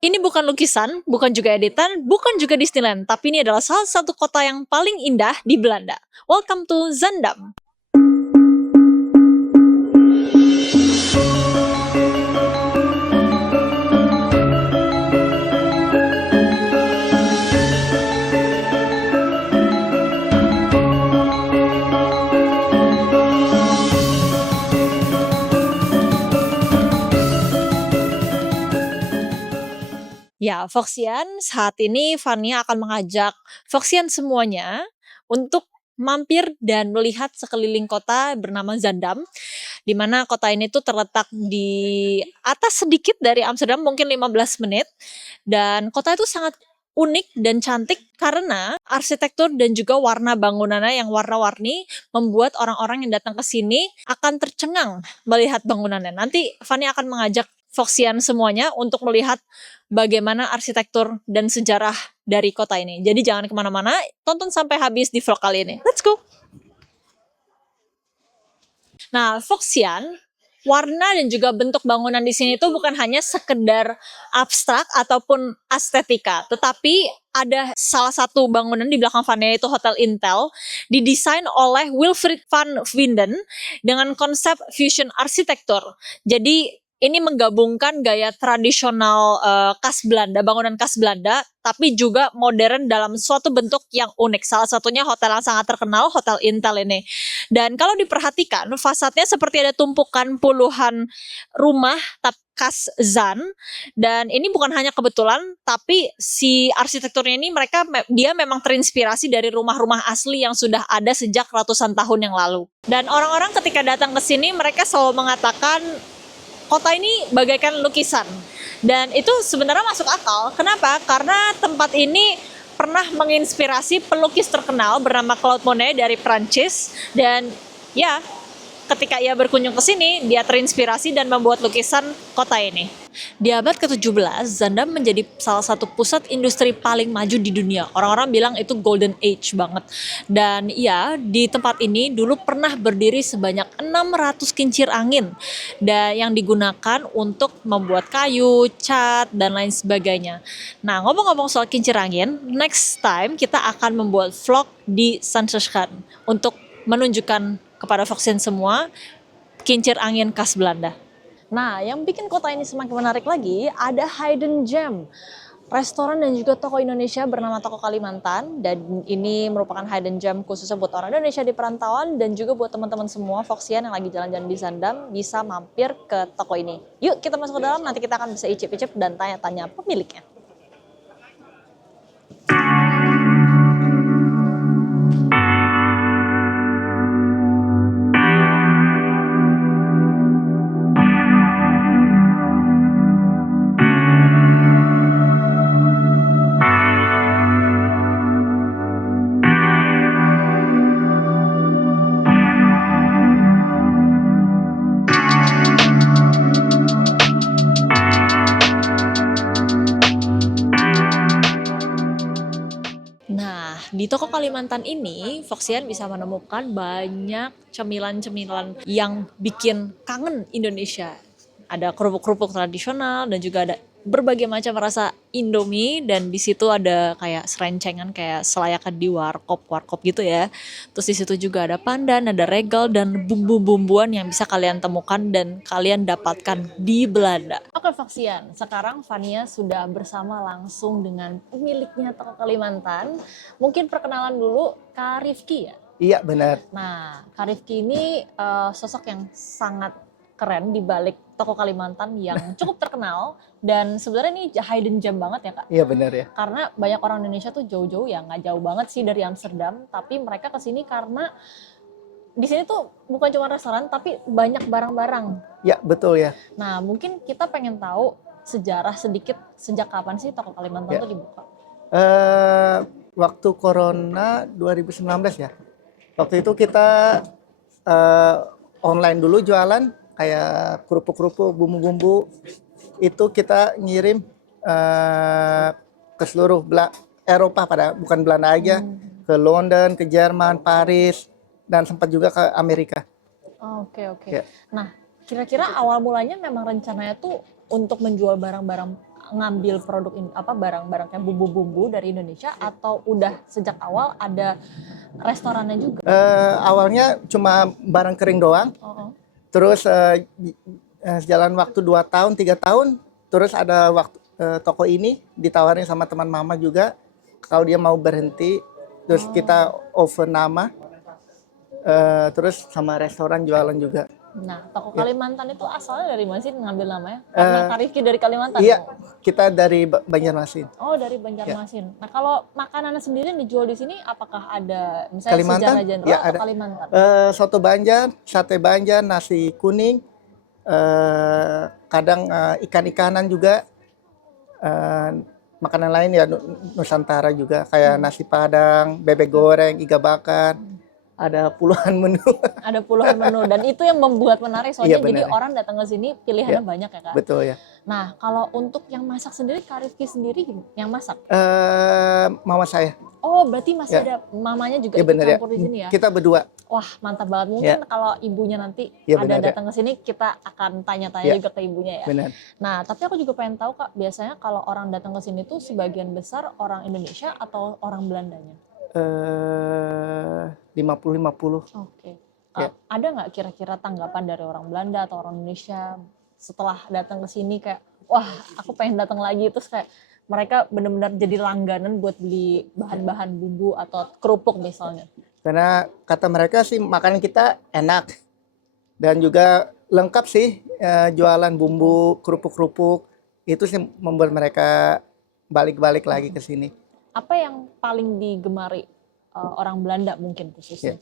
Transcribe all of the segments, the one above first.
Ini bukan lukisan, bukan juga editan, bukan juga Disneyland, tapi ini adalah salah satu kota yang paling indah di Belanda. Welcome to Zaandam. Ya, Foxian, saat ini Fania akan mengajak Foxian semuanya untuk mampir dan melihat sekeliling kota bernama Zaandam, di mana kota ini tuh terletak di atas sedikit dari Amsterdam, mungkin 15 menit. Dan kota itu sangat unik dan cantik karena arsitektur dan juga warna bangunannya yang warna-warni membuat orang-orang yang datang ke sini akan tercengang melihat bangunannya. Nanti Fania akan mengajak Foxian semuanya untuk melihat bagaimana arsitektur dan sejarah dari kota ini. Jadi jangan kemana-mana, tonton sampai habis di vlog kali ini. Let's go! Nah, Foxian, warna dan juga bentuk bangunan di sini tuh bukan hanya sekedar abstrak ataupun estetika, tetapi ada salah satu bangunan di belakang Vania itu Hotel Intel, didesain oleh Wilfried van Winden dengan konsep fusion arsitektur. Jadi ini menggabungkan gaya tradisional khas Belanda, bangunan khas Belanda, tapi juga modern dalam suatu bentuk yang unik. Salah satunya hotel yang sangat terkenal, Hotel Intel ini. Dan kalau diperhatikan, fasadnya seperti ada tumpukan puluhan rumah khas Zaan. Dan ini bukan hanya kebetulan, tapi si arsitekturnya ini dia memang terinspirasi dari rumah-rumah asli yang sudah ada sejak ratusan tahun yang lalu. Dan orang-orang ketika datang ke sini, mereka selalu mengatakan kota ini bagaikan lukisan. Dan itu sebenarnya masuk akal. Kenapa? Karena tempat ini pernah menginspirasi pelukis terkenal bernama Claude Monet dari Prancis. Dan ya, ketika ia berkunjung ke sini, dia terinspirasi dan membuat lukisan kota ini. Di abad ke-17, Zaandam menjadi salah satu pusat industri paling maju di dunia. Orang-orang bilang itu golden age banget. Dan ya, di tempat ini dulu pernah berdiri sebanyak 600 kincir angin yang digunakan untuk membuat kayu, cat, dan lain sebagainya. Nah, ngomong-ngomong soal kincir angin, next time kita akan membuat vlog di Sanserskan untuk menunjukkan kepada Foxian semua kincir angin khas Belanda. Nah, yang bikin kota ini semakin menarik lagi ada Hidden Gem, restoran dan juga toko Indonesia bernama Toko Kalimantan. Dan ini merupakan hidden gem khususnya buat orang Indonesia di perantauan dan juga buat teman-teman semua Foxian yang lagi jalan-jalan di Zaandam bisa mampir ke toko ini. Yuk kita masuk ke dalam, nanti kita akan bisa icip-icip dan tanya-tanya pemiliknya. Di toko Kalimantan ini, Foxian bisa menemukan banyak cemilan-cemilan yang bikin kangen Indonesia. Ada kerupuk-kerupuk tradisional dan juga ada berbagai macam rasa Indomie, dan di situ ada kayak serencengan kayak selayaknya di warkop gitu ya. Terus di situ juga ada pandan, ada regal dan bumbu-bumbuan yang bisa kalian temukan dan kalian dapatkan di Belanda. Oke Foxian, sekarang Fania sudah bersama langsung dengan pemiliknya toko Kalimantan. Mungkin perkenalan dulu Kak Rifki ya? Iya benar. Nah, Kak Rifki ini sosok yang sangat keren di balik toko Kalimantan yang cukup terkenal, dan sebenarnya ini hidden gem banget ya Kak. Iya benar ya. Karena banyak orang Indonesia tuh jauh-jauh ya, nggak jauh banget sih dari Amsterdam, tapi mereka kesini karena di sini tuh bukan cuma restoran tapi banyak barang-barang. Ya betul ya. Nah, mungkin kita pengen tahu sejarah sedikit, sejak kapan sih toko Kalimantan tuh dibuka? Waktu Corona 2019 ya. Waktu itu kita online dulu jualan kayak kerupuk-kerupuk, bumbu-bumbu. Itu kita ngirim ke seluruh Eropa, bukan Belanda aja, ke London, ke Jerman, Paris, dan sempat juga ke Amerika. Oke. Ya. Nah, kira-kira awal mulanya memang rencananya tuh untuk menjual barang-barang ngambil produk barang-barang kayak bumbu-bumbu dari Indonesia atau udah sejak awal ada restorannya juga? Awalnya cuma barang kering doang. Oh, Terus jalan waktu 2 tahun, 3 tahun, terus ada waktu toko ini ditawarin sama teman mama juga kalau dia mau berhenti, terus kita offer nama, terus sama restoran jualan juga. Nah, toko Kalimantan itu asalnya dari mana sih ngambil namanya? Karena Kak Rifki dari Kalimantan. Iya, kita dari Banjarmasin. Oh, dari Banjarmasin. Nah, kalau makanannya sendiri yang dijual di sini apakah ada misalnya Kalimantan? sejarah jenderal Ya, atau ada. Kalimantan? Soto Banjar, sate Banjar, nasi kuning, kadang ikan-ikanan juga, makanan lain ya Nusantara juga kayak nasi Padang, bebek goreng, iga bakar, ada puluhan menu. Ada puluhan menu dan itu yang membuat menarik soalnya Iya, jadi benar. orang datang ke sini pilihannya banyak ya Kak. Betul ya. Nah kalau untuk yang masak sendiri Kak Rifki sendiri yang masak? Mama saya. Oh berarti masih Ya. ada mamanya juga Ya ikut benar ya. campur di sini ya? Kita berdua. Wah mantap banget, mungkin kalau ibunya nanti Ya, ada benar, datang ke sini kita akan tanya-tanya juga ke ibunya ya. Benar. Nah tapi aku juga pengen tahu Kak, biasanya kalau orang datang ke sini tuh sebagian besar orang Indonesia atau orang Belandanya? 50-50. Oke. Ya. Ada nggak kira-kira tanggapan dari orang Belanda atau orang Indonesia setelah datang ke sini kayak, wah aku pengen datang lagi, terus kayak mereka benar-benar jadi langganan buat beli bahan-bahan bumbu atau kerupuk misalnya? Karena kata mereka sih makanan kita enak dan juga lengkap sih, jualan bumbu, kerupuk-kerupuk itu sih membuat mereka balik-balik lagi ke sini. Apa yang paling digemari orang Belanda mungkin khususnya?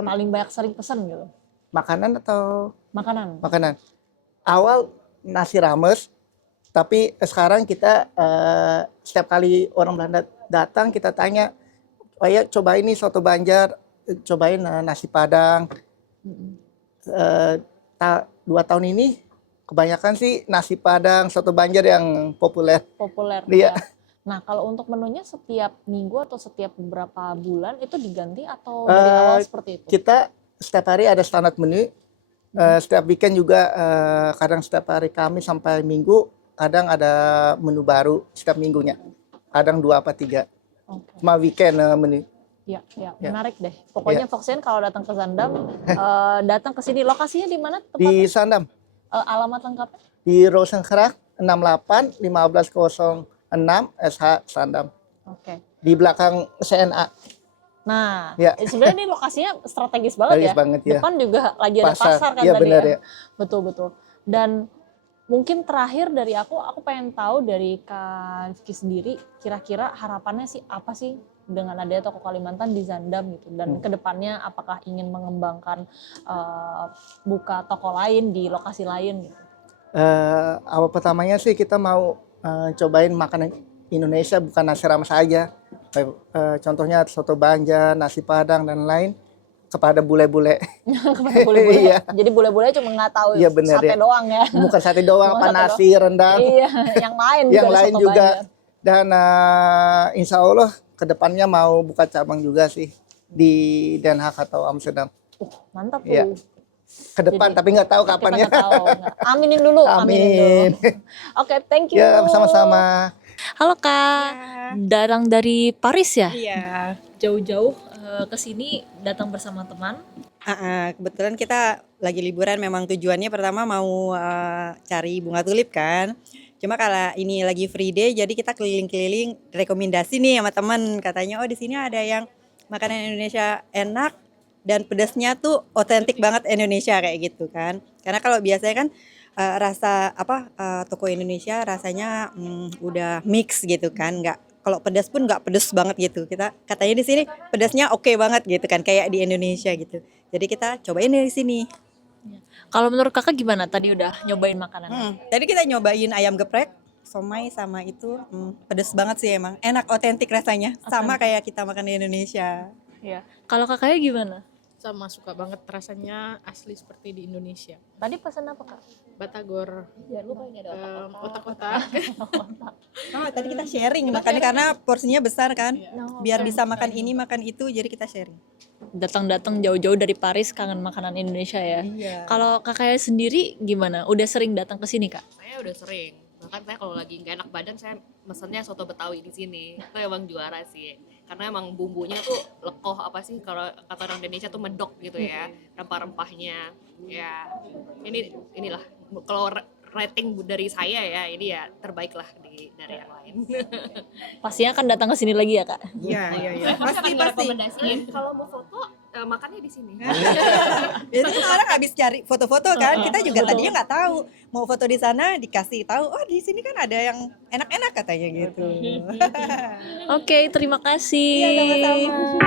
Paling banyak sering pesan gitu? Makanan atau Makanan. makanan? Awal nasi rames, tapi sekarang kita setiap kali orang Belanda datang kita tanya, oh ya cobain nih soto Banjar, cobain nasi Padang. 2 tahun ini kebanyakan sih nasi Padang, soto Banjar yang populer. Populer. Iya. Ya. Nah kalau untuk menunya setiap minggu atau setiap beberapa bulan itu diganti atau dari awal seperti itu? Kita setiap hari ada standar menu. Setiap weekend juga, kadang setiap hari Kamis sampai Minggu, kadang ada menu baru setiap minggunya. Kadang 2 apa 3. Okay. Cuma weekend menu. Ya, menarik deh. Pokoknya Foxian kalau datang ke Sandam, datang ke sini. Lokasinya di mana tempatnya? Di Sandam. Alamat lengkapnya? Di Rozengracht 68 1506 SH Sandam. Oke. Di belakang CNA. Nah, Ya. sebenarnya ini lokasinya strategis banget Strategis ya. banget, ya. Depan juga lagi ada pasar kan Iya, tadi benar, ya. ya. Betul. Dan mungkin terakhir dari aku pengen tahu dari Kak Rizky sendiri, kira-kira harapannya sih apa sih dengan adanya toko Kalimantan di Zandam gitu, dan kedepannya apakah ingin mengembangkan buka toko lain di lokasi lain gitu? Awal pertamanya sih kita mau cobain makanan Indonesia, bukan nasi rames saja. Contohnya soto Banjar, nasi Padang dan lain kepada bule-bule. Kepada bule-bule. Iya. Jadi bule-bule cuma nggak tahu Iya, benar, sate ya. doang ya. Bukan sate doang, Bukan apa sate nasi, rendang. Iya, yang lain Yang ada lain soto juga. Banjar. Dan insya Allah kedepannya mau buka cabang juga sih di Den Haag atau Amsterdam. Mantap tuh. Iya. Ke depan, tapi nggak tahu Kita kapannya. nggak tahu. Aminin dulu. Amin. Oke, thank you. Ya, sama-sama. Halo Kak, datang dari Paris ya? Iya. Jauh-jauh ke sini datang bersama teman. Kebetulan kita lagi liburan, memang tujuannya pertama mau cari bunga tulip kan. Cuma kalau ini lagi free day, jadi kita keliling-keliling rekomendasi nih sama teman. Katanya, oh di sini ada yang makanan Indonesia enak dan pedasnya tuh otentik banget Indonesia kayak gitu kan. Karena kalau biasanya kan rasa toko Indonesia rasanya udah mix gitu kan, kalau pedas pun nggak pedas banget gitu. Kita katanya di sini pedasnya oke banget gitu kan, kayak di Indonesia gitu. Jadi kita cobain dari sini. Kalau menurut kakak gimana? Tadi udah nyobain makanan? Jadi kita nyobain ayam geprek, somai sama itu pedas banget sih emang. Enak, otentik rasanya. Sama kayak kita makan di Indonesia. Iya. Kalau kakaknya gimana? Sama, suka banget rasanya asli seperti di Indonesia. Tadi pesan apa kak? Batagor, Ya lupa ini ada otak-otak. Tadi kita sharing makanya karena porsinya besar kan. Biar bisa makan ini makan itu, jadi kita sharing. Datang-datang jauh-jauh dari Paris kangen makanan Indonesia ya. Iya. Kalau kakaknya sendiri gimana? Udah sering datang ke sini kak? Saya udah sering Bahkan saya kalau lagi nggak enak badan, saya mesennya soto Betawi di sini. Itu emang juara sih. Karena emang bumbunya tuh lekoh, apa sih kalau kata orang Indonesia tuh medok gitu ya. Rempah-rempahnya. Ya, inilah kalau rating dari saya ya, ini ya terbaik lah dari yang lain. Pastinya akan datang ke sini lagi ya Kak. Iya. Pasti. Rekomendasiin kalau mau foto makannya di sini. Biasanya orang habis cari foto-foto kan, kita juga tadinya nggak tahu mau foto di sana, dikasih tahu, oh di sini kan ada yang enak-enak katanya gitu. Oke, terima kasih. Iya, sama-sama.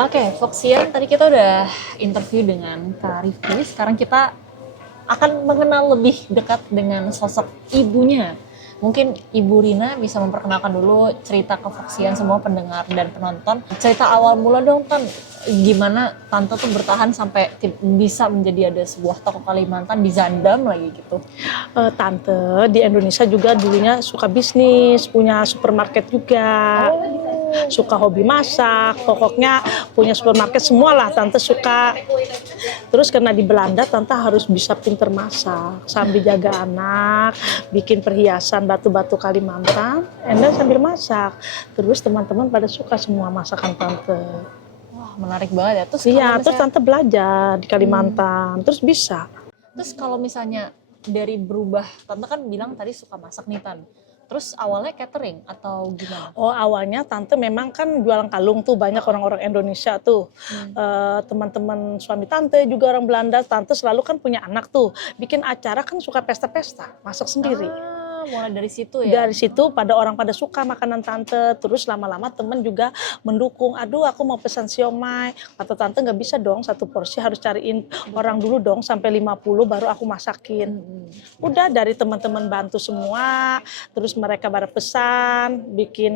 Oke, Foxian, tadi kita udah interview dengan Kak Rifki. Sekarang kita akan mengenal lebih dekat dengan sosok ibunya. Mungkin Ibu Rina bisa memperkenalkan dulu cerita ke Foxian semua pendengar dan penonton. Cerita awal mula dong, Tan. Gimana Tante tuh bertahan sampai bisa menjadi ada sebuah toko Kalimantan di Zandam lagi gitu. Tante di Indonesia juga dulunya suka bisnis, punya supermarket juga, suka hobi masak, pokoknya punya supermarket semualah tante suka. Terus karena di Belanda tante harus bisa pinter masak, sambil jaga anak, bikin perhiasan batu-batu Kalimantan, dan sambil masak. Terus teman-teman pada suka semua masakan tante. Wah, menarik banget ya. Terus Iya, kalau terus misalnya, tante belajar di Kalimantan, terus bisa. terus kalau misalnya dari berubah, Tante kan bilang tadi suka masak nih Tan. Terus awalnya catering atau gimana? Oh, awalnya tante memang kan jualan kalung tuh, banyak orang-orang Indonesia tuh. Teman-teman suami tante juga orang Belanda, tante selalu kan punya anak tuh. Bikin acara kan suka pesta-pesta, masak sendiri. Mulai dari situ ya? Dari situ pada orang pada suka makanan tante, terus lama-lama temen juga mendukung, aduh aku mau pesan siomay, kata tante nggak bisa dong satu porsi, harus cariin orang dulu dong sampai 50 baru aku masakin. Udah dari teman-teman bantu semua, terus mereka pada pesan, bikin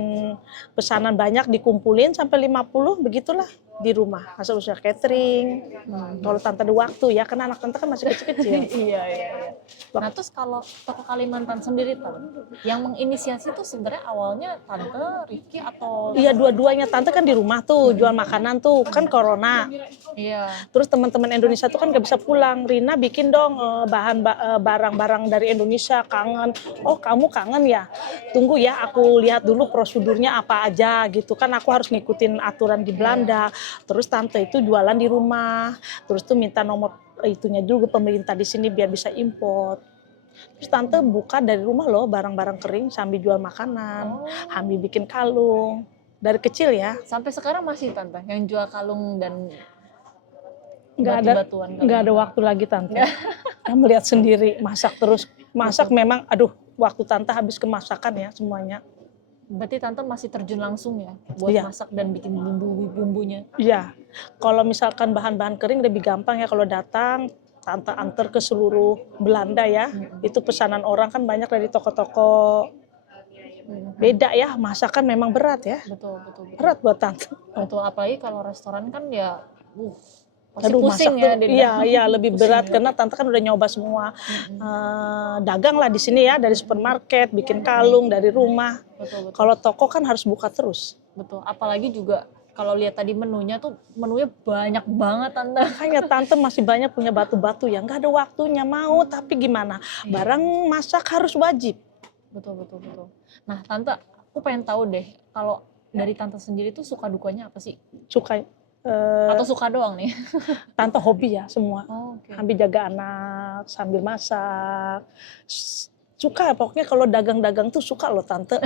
pesanan banyak dikumpulin sampai 50, begitulah di rumah, masa usaha catering. Kalau tante ada waktu ya, karena anak tante kan masih kecil-kecil. Iya. Nah terus kalau toko Kalimantan sendiri Tan, yang menginisiasi tuh sebenarnya awalnya Tante, Rifki atau? Iya, dua-duanya tante kan di rumah tuh jual makanan tuh, kan corona. Iya. Terus teman-teman Indonesia tuh kan gak bisa pulang. Rina bikin dong barang-barang dari Indonesia, kangen. Oh kamu kangen ya? Tunggu ya aku lihat dulu prosedurnya apa aja gitu. Kan aku harus ngikutin aturan di Belanda. Terus tante itu jualan di rumah. Terus tuh minta nomor itunya juga pemerintah di sini biar bisa import. Terus tante buka dari rumah loh barang-barang kering sambil jual makanan, sambil bikin kalung. Dari kecil ya. Sampai sekarang masih Tante yang jual kalung dan Nggak ada waktu lagi tante. Kamu lihat sendiri masak terus, masak memang aduh waktu tante habis ke masakan ya semuanya. Berarti Tante masih terjun langsung ya buat Iya. masak dan bikin bumbu-bumbunya. Iya, kalau misalkan bahan-bahan kering lebih gampang ya kalau datang tante antar ke seluruh Belanda ya. Itu pesanan orang kan banyak dari toko-toko. Beda ya, masakan memang berat ya. Betul. Berat buat tante. Betul, apalagi kalau restoran kan ya pasti Aduh, pusing masak ya. tuh, Dinda. iya lebih Pusing berat ya. karena tante kan udah nyoba semua. Dagang lah di sini ya, dari supermarket, bikin kalung dari rumah. Betul. Kalau toko kan harus buka terus. Betul, apalagi juga kalau lihat tadi menunya banyak banget Tante. Makanya tante masih banyak punya batu-batu yang nggak ada waktunya mau, tapi gimana? Barang masak harus wajib. Betul. Nah Tante, aku pengen tahu deh kalau dari Tante sendiri tuh suka dukanya apa sih? Suka Atau suka doang nih? tante hobi ya semua. Oh, oke. Sambil jaga anak, sambil masak. Suka pokoknya kalau dagang-dagang tuh suka loh tante.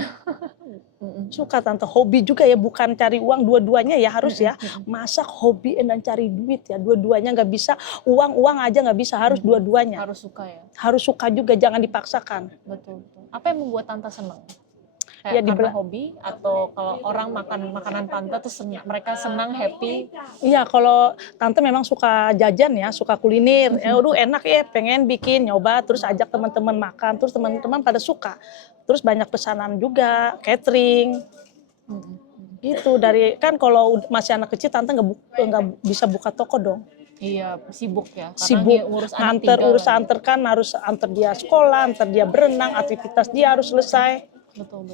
Suka tante, hobi juga ya, bukan cari uang, dua-duanya ya harus ya. Masak, hobi, dan cari duit ya, dua-duanya nggak bisa. Uang aja nggak bisa, harus dua-duanya. Harus suka ya? Harus suka juga, jangan dipaksakan. Betul. Apa yang membuat Tante senang? Kayak Ya, karena hobi atau kalau orang makan makanan tante tuh mereka senang, happy. Iya, kalau tante memang suka jajan ya, suka kuliner. Aduh enak ya, pengen bikin, nyoba, terus ajak teman-teman makan, terus teman-teman pada suka. Terus banyak pesanan juga, catering. Gitu dari kan kalau masih anak kecil tante nggak bisa buka toko dong. Iya, sibuk ya. Karena Sibuk ngurus anak nganter 3 urus kan. anter kan harus anter dia sekolah, anter dia berenang, aktivitas dia harus selesai. Betul.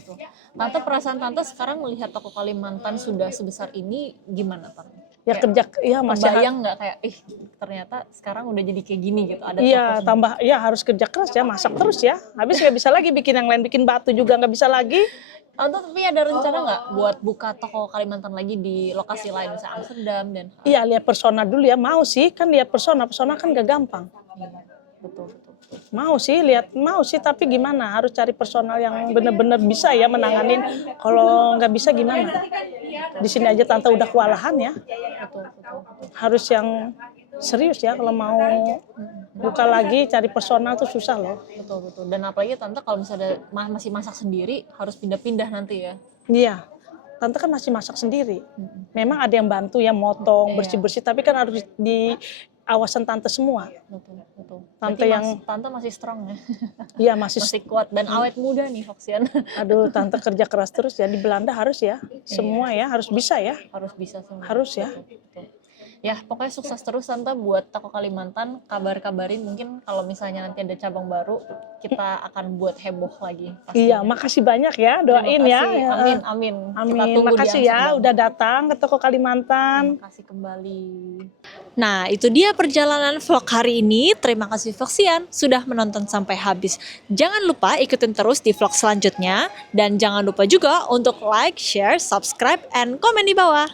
Tante, perasaan tante sekarang melihat toko Kalimantan sudah sebesar ini gimana, Tante? Ya Kayak kerja ya masih kebayang nggak kayak ternyata sekarang udah jadi kayak gini gitu, ada iya toko tambah ya harus kerja keras ya, masak terus ya. Habis nggak bisa lagi bikin yang lain, bikin batu juga nggak bisa lagi. Tante tapi ada rencana nggak buat buka toko Kalimantan lagi di lokasi lain, misalnya Amsterdam dan Iya lihat persona dulu ya, mau sih kan lihat persona kan gak gampang. betul. Mau sih tapi gimana, harus cari personal yang benar-benar bisa ya menanganin. Kalau nggak bisa gimana? Di sini aja tante udah kewalahan ya. Betul. Harus yang serius ya, kalau mau buka lagi cari personal tuh susah loh. Betul. Dan apalagi tante kalau misalnya masih masak sendiri harus pindah-pindah nanti ya. Iya, tante kan masih masak sendiri. Memang ada yang bantu ya, motong, bersih-bersih, tapi kan harus di awasan tante semua. Betul. Tante Berarti tante masih strong ya. Iya masih Kuat dan awet muda nih Foxian. aduh tante kerja keras terus ya, di Belanda harus ya. Semua ya harus bisa ya. Harus bisa semua. Harus ya. Betul. Ya pokoknya sukses terus tante buat toko Kalimantan, kabarin mungkin kalau misalnya nanti ada cabang baru kita akan buat heboh lagi pastinya. Iya, makasih banyak ya, doain Terima ya. kasih. Amin. Kita tunggu Makasih di ya Amsterdam. udah datang ke toko Kalimantan. Terima kasih kembali. Nah, itu dia perjalanan vlog hari ini. Terima kasih Foxian sudah menonton sampai habis. Jangan lupa ikutin terus di vlog selanjutnya. Dan jangan lupa juga untuk like, share, subscribe, and komen di bawah.